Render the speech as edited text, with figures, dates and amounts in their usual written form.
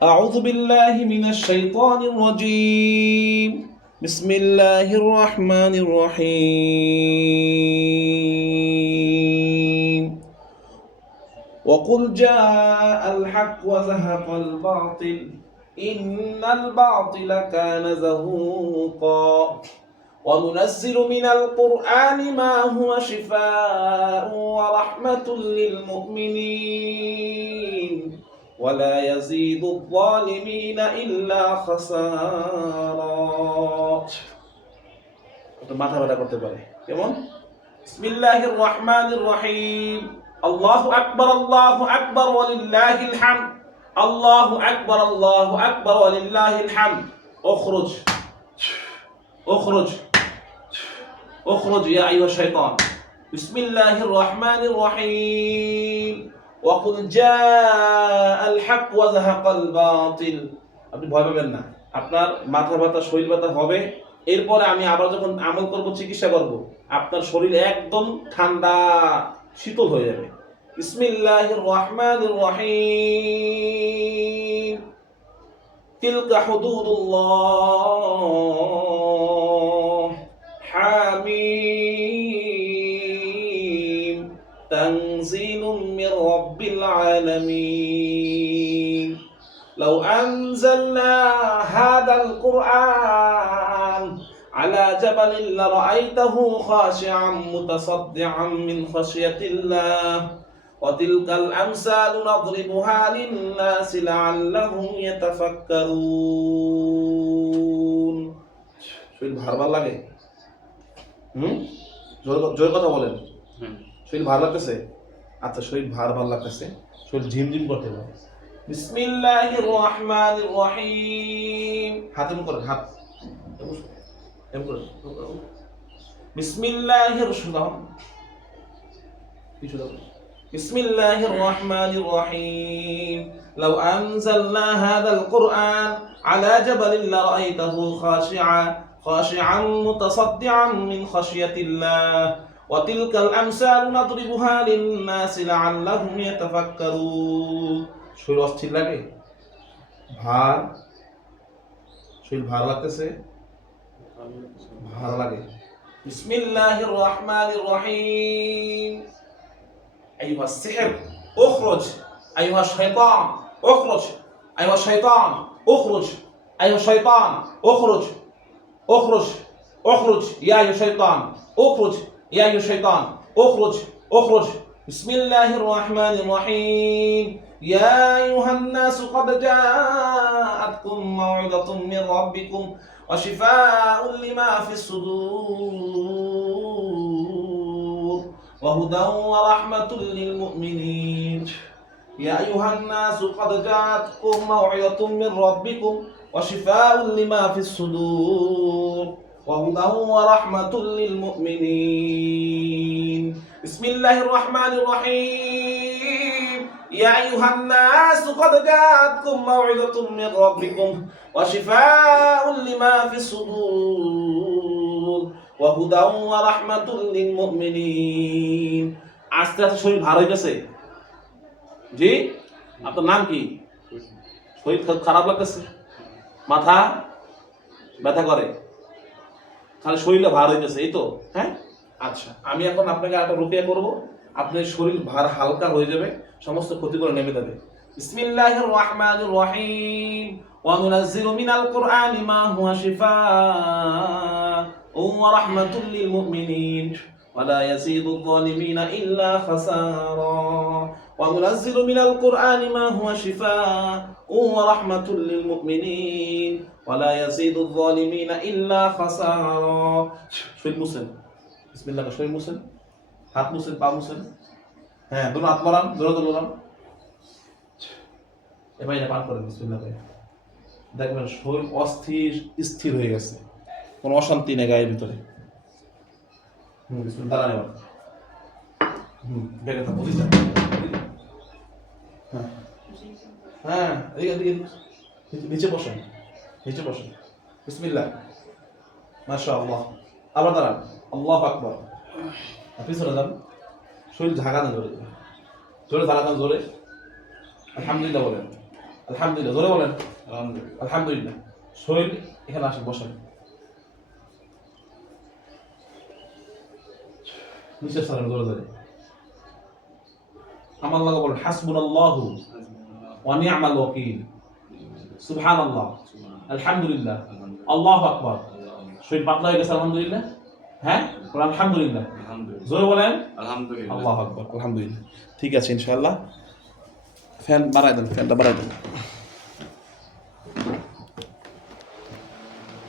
أعوذ بالله من الشيطان الرجيم بسم الله الرحمن الرحيم وقل جاء الحق وزهق الباطل إن الباطل كان زهوقا وننزل من القرآن ما هو شفاء ورحمة للمؤمنين ولا يزيد الظالمين إلا خسارا মাথা ব্যথা করতে পারে কেমন বিসমিল্লাহির রহমানির রহিম আল্লাহু আকবার ওয়ালিল্লাহিল হামদ আল্লাহু আকবার ওয়ালিল্লাহিল হামদ اخرج اخرج يا أيها الشيطان بسم الله الرحمن الرحيم وقل جاء الحق وزهق الباطل আপনি ভয় পাবেন না আপনার মাথা ব্যথা শরীর ব্যথা হবে এরপরে আমি আবার যখন আমল করব চিকিৎসা করব আপনার শরীর একদম ঠান্ডা শীতল হয়ে যাবে বিসমিল্লাহির রহমানির রহিম তিলকা হুদুদুল্লাহ حميم تنزيل من رب العالمين لو أنزلنا هذا القرآن على جبل لرأيته خاشعا متصدعا من خشية الله وتلك الأمثال نضربها للناس لعلهم يتفكرون শরীর ভালো লাগে জোর কথা বলেন শরীর ভালো লাগতেছে আচ্ছা শরীর ভালো লাগতেছে শরীর ঝিমঝিম করতে পারে বিসমিল্লাহির রহমানির রহিম হাতে মুখ করেন হাত এম করেন বিসমিল্লাহির বিসমিল্লাহির রহমানির রহিম لو أنزلنا هذا القرآن على جبل لرأيته خاشعا متصدعا من خشية الله وتلك الأمثال نضربها للناس لعلهم يتفكرون শরীর অস্থির লাগে শরীর ভালো লাগতেছে ভালো লাগে বিসমিল্লাহির রহমানির রহিম أيها السحر اخرج أيها الشيطان اخرج أيها الشيطان اخرج أيها الشيطان اخرج اخرج يا أيها الشيطان اخرج يا أيها الشيطان اخرج بسم الله الرحمن الرحيم يا أيها الناس قد جاءتكم موعظة من ربكم وشفاء لما في الصدور وهدى ورحمة للمؤمنين يا أيها الناس قد جاءتكم موعظة من ربكم وشفاء لما في الصدور وهدى ورحمة للمؤمنين بسم الله الرحمن الرحيم يا أيها الناس قد جاءتكم موعظة من ربكم وشفاء لما في الصدور وهدى ورحمة للمؤمنين আস্তে আস্তে শরীর ভালো হয়ে গেছে জি আপনার নাম কি শরীর খারাপ লাগতেছে মাথা ব্যথা করে তাহলে শরীরটা ভার হয়ে গেছে এই তো হ্যাঁ আচ্ছা আমি এখন আপনাকে একটা রুকিয়া করব আপনার শরীর ভার হালকা হয়ে যাবে সমস্ত ক্ষতি করে নেমে যাবে বিসমিল্লাহির রহমানির রহিম ওয়া নুনাজ্জিলু মিনাল কুরআনি মা হুয়া শিফাa'un ওয়া রাহমাতুল লিল মুমিনিন ওয়া লা ইয়াজিদু যালিমিনা ইল্লা খাসারা وننزل من القرآن ما هو شفاء ورحمة للمؤمنين ولا يزيد الظالمين إلا خسارا شوي مسلم بسم الله شوي مسلم হাত মুছেন পা মুছেন হ্যাঁ দুটো হাত মারান জোরে তোলান এবার এটা পান করেন বিসমিল্লাহ দেখবেন শরীর স্থির হয়ে গেছে কোনো অশান্তি নেই গায়ের ভিতরে বিসমিল্লাহ দাঁড়ান এবার বেগে থাকুন হ্যাঁ এদিকে নিচে বসেন বিসমিল্লাহ মাশাআল্লাহ আবার দাঁড়ান আল্লাহু আকবার পিছনে যান শরীর ঝাঁকা দেন জোরে ঝাঁকা দেন জোরে আলহামদুলিল্লাহ বলেন আলহামদুলিল্লাহ, জোরে বলেন আলহামদুলিল্লাহ। আলহামদুলিল্লাহ। শরীর এখানে আসেন, বসেন, নিচে সরেন, জোরে জোরে আমার লাগে বলেন হাসবুনাল্লাহু ওয়া নি'মাল ওয়াকিল, সুবহানাল্লাহ, আলহামদুলিল্লাহ, আল্লাহু আকবার। শরীর পাতলা হয়ে গেছে আলহামদুলিল্লাহ। হ্যাঁ বলেন আলহামদুলিল্লাহ, জোরে বলেন আলহামদুলিল্লাহ। আল্লাহু আকবার, আলহামদুলিল্লাহ। ঠিক আছে ইনশাআল্লাহ। ফ্যান বাড়াই দেন, ফ্যানটা বাড়াই দেন।